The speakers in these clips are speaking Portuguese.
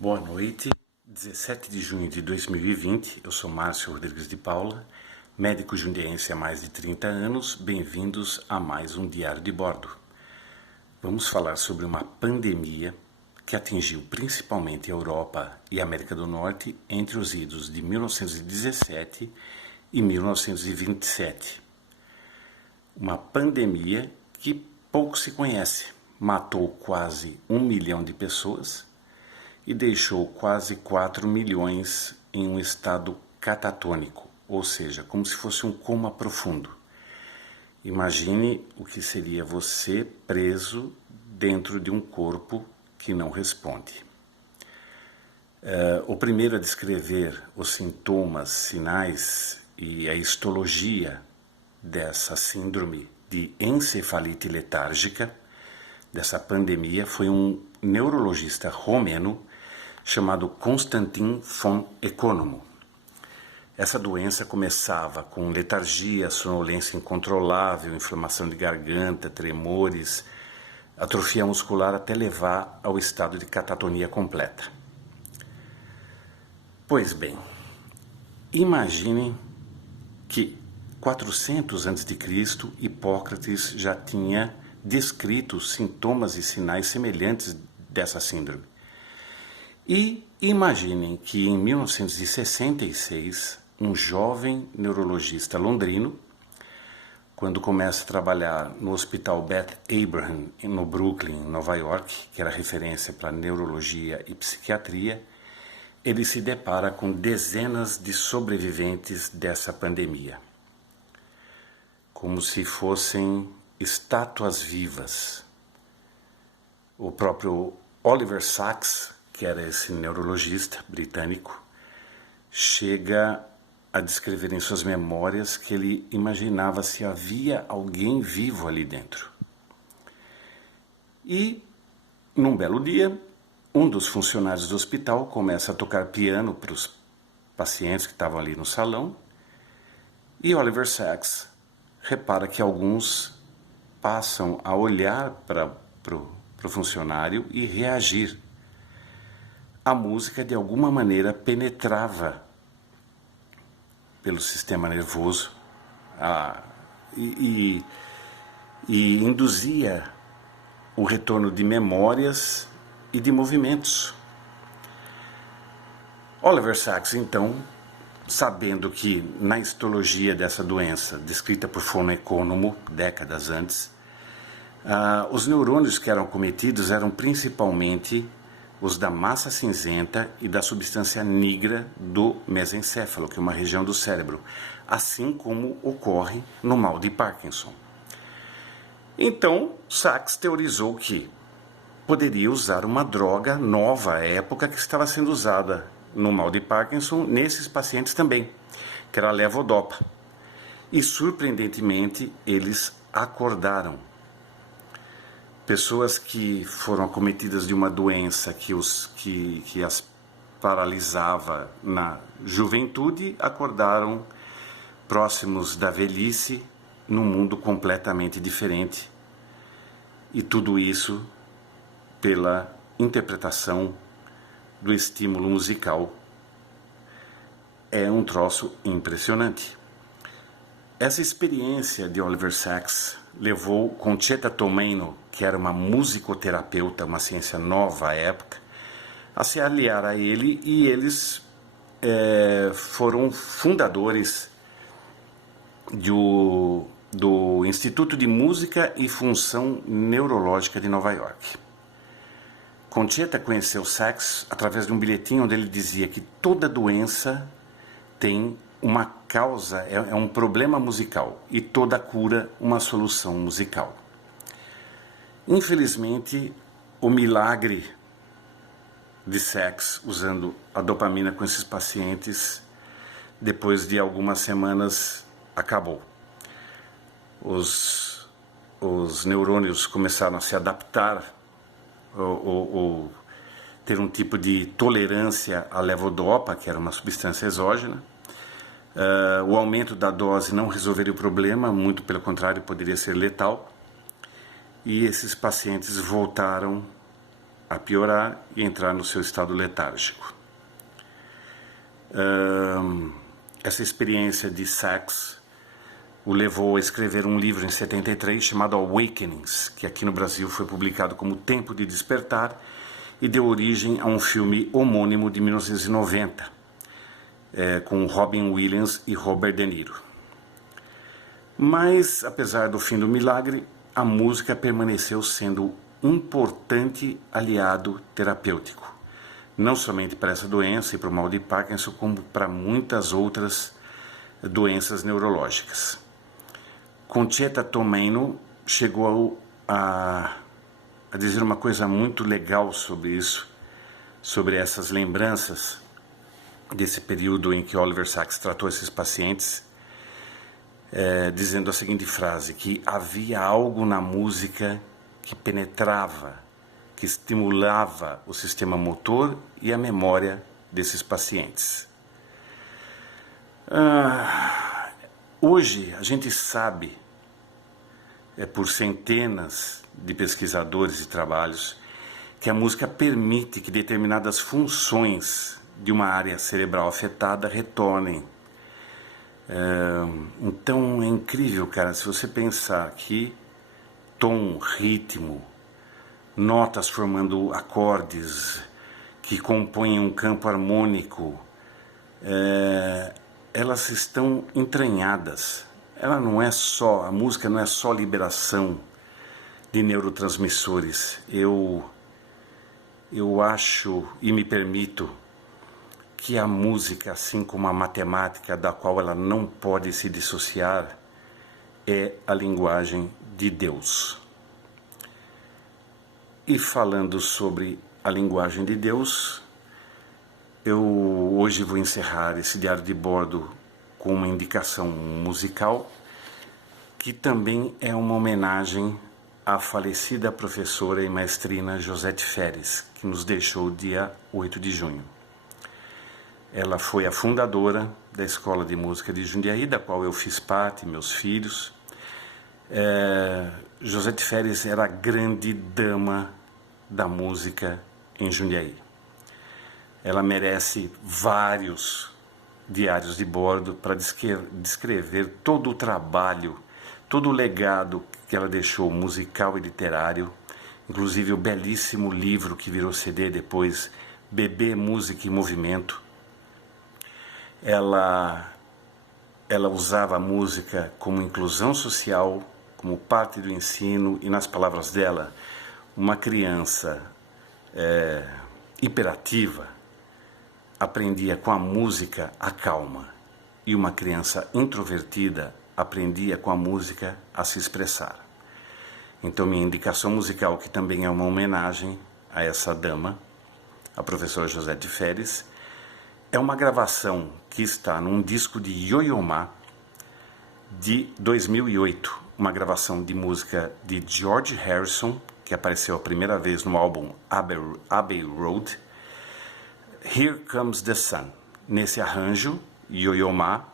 Boa noite, 17 de junho de 2020, eu sou Márcio Rodrigues de Paula, médico jundiense há mais de 30 anos, bem-vindos a mais um Diário de Bordo. Vamos falar sobre uma pandemia que atingiu principalmente a Europa e a América do Norte entre os idos de 1917 e 1927. Uma pandemia que pouco se conhece, matou quase 1 milhão de pessoas e deixou quase 4 milhões em um estado catatônico, ou seja, como se fosse um coma profundo. Imagine o que seria você preso dentro de um corpo que não responde. O primeiro a descrever os sintomas, sinais e a histologia dessa síndrome de encefalite letárgica, dessa pandemia, foi um neurologista romeno chamado Constantin von Economo. Essa doença começava com letargia, sonolência incontrolável, inflamação de garganta, tremores, atrofia muscular até levar ao estado de catatonia completa. Pois bem, imaginem que 400 a.C., Hipócrates já tinha descrito sintomas e sinais semelhantes dessa síndrome. E imaginem que em 1966, um jovem neurologista londrino, quando começa a trabalhar no Hospital Beth Abraham, no Brooklyn, Nova York, que era referência para neurologia e psiquiatria, ele se depara com dezenas de sobreviventes dessa pandemia, como se fossem estátuas vivas. O próprio Oliver Sacks, que era esse neurologista britânico, chega a descrever em suas memórias que ele imaginava se havia alguém vivo ali dentro. E, num belo dia, um dos funcionários do hospital começa a tocar piano para os pacientes que estavam ali no salão, e Oliver Sacks repara que alguns passam a olhar para o funcionário e reagir. A música, de alguma maneira, penetrava pelo sistema nervoso e induzia o retorno de memórias e de movimentos. Oliver Sacks, então, sabendo que na histologia dessa doença, descrita por von Economo décadas antes, os neurônios que eram cometidos eram principalmente os da massa cinzenta e da substância negra do mesencéfalo, que é uma região do cérebro, assim como ocorre no mal de Parkinson. Então, Sacks teorizou que poderia usar uma droga nova à época que estava sendo usada no mal de Parkinson nesses pacientes também, que era a levodopa. E, surpreendentemente, eles acordaram. Pessoas que foram acometidas de uma doença que as paralisava na juventude acordaram próximos da velhice num mundo completamente diferente. E tudo isso pela interpretação do estímulo musical. É um troço impressionante. Essa experiência de Oliver Sacks levou Concetta Tomeno, que era uma musicoterapeuta, uma ciência nova à época, a se aliar a ele, e eles foram fundadores do Instituto de Música e Função Neurológica de Nova York. Concetta conheceu Sacks através de um bilhetinho onde ele dizia que toda doença tem uma causa, é um problema musical, e toda cura uma solução musical. Infelizmente, o milagre de Sacks usando a dopamina com esses pacientes, depois de algumas semanas, acabou. Os neurônios começaram a se adaptar ou ter um tipo de tolerância à levodopa, que era uma substância exógena. O aumento da dose não resolveria o problema, muito pelo contrário, poderia ser letal. E esses pacientes voltaram a piorar e entrar no seu estado letárgico. Essa experiência de Sachs o levou a escrever um livro em 73 chamado Awakenings, que aqui no Brasil foi publicado como Tempo de Despertar e deu origem a um filme homônimo de 1990, com Robin Williams e Robert De Niro. Mas, apesar do fim do milagre, a música permaneceu sendo um importante aliado terapêutico, não somente para essa doença e para o mal de Parkinson, como para muitas outras doenças neurológicas. Concetta Tomeno chegou a dizer uma coisa muito legal sobre isso, sobre essas lembranças desse período em que Oliver Sacks tratou esses pacientes, dizendo a seguinte frase, que havia algo na música que penetrava, que estimulava o sistema motor e a memória desses pacientes. Hoje a gente sabe, por centenas de pesquisadores e trabalhos, que a música permite que determinadas funções de uma área cerebral afetada retornem. Então é incrível, cara, se você pensar que tom, ritmo, notas formando acordes que compõem um campo harmônico, elas estão entranhadas. Ela não é só, a música não é só liberação de neurotransmissores. Eu acho e me permito que a música, assim como a matemática, da qual ela não pode se dissociar, é a linguagem de Deus. E falando sobre a linguagem de Deus, eu hoje vou encerrar esse diário de bordo com uma indicação musical, que também é uma homenagem à falecida professora e maestrina Josette Ferres, que nos deixou dia 8 de junho. Ela foi a fundadora da Escola de Música de Jundiaí, da qual eu fiz parte, meus filhos. Josette Ferres era a grande dama da música em Jundiaí. Ela merece vários diários de bordo para descrever todo o trabalho, todo o legado que ela deixou musical e literário, inclusive o belíssimo livro que virou CD depois, Bebê, Música e Movimento. Ela usava a música como inclusão social, como parte do ensino, e nas palavras dela, uma criança hiperativa aprendia com a música a calma, e uma criança introvertida aprendia com a música a se expressar. Então minha indicação musical, que também é uma homenagem a essa dama, a professora Josette Ferres, é uma gravação que está num disco de Yo-Yo Ma de 2008, uma gravação de música de George Harrison, que apareceu a primeira vez no álbum Abbey Road, Here Comes the Sun. Nesse arranjo, Yo-Yo Ma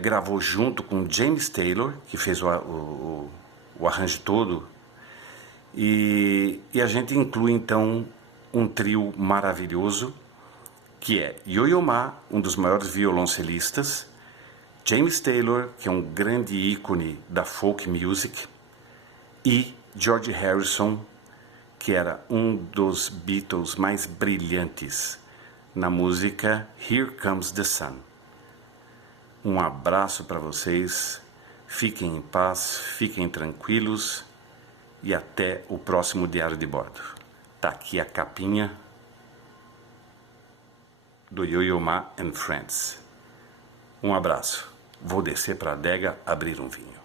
gravou junto com James Taylor, que fez o arranjo todo, e a gente inclui então um trio maravilhoso, que é Yo-Yo Ma, um dos maiores violoncelistas, James Taylor, que é um grande ícone da folk music, e George Harrison, que era um dos Beatles mais brilhantes na música Here Comes the Sun. Um abraço para vocês, fiquem em paz, fiquem tranquilos e até o próximo diário de bordo. Tá aqui a capinha do Yo-Yo Ma and Friends. Um abraço. Vou descer para a adega abrir um vinho.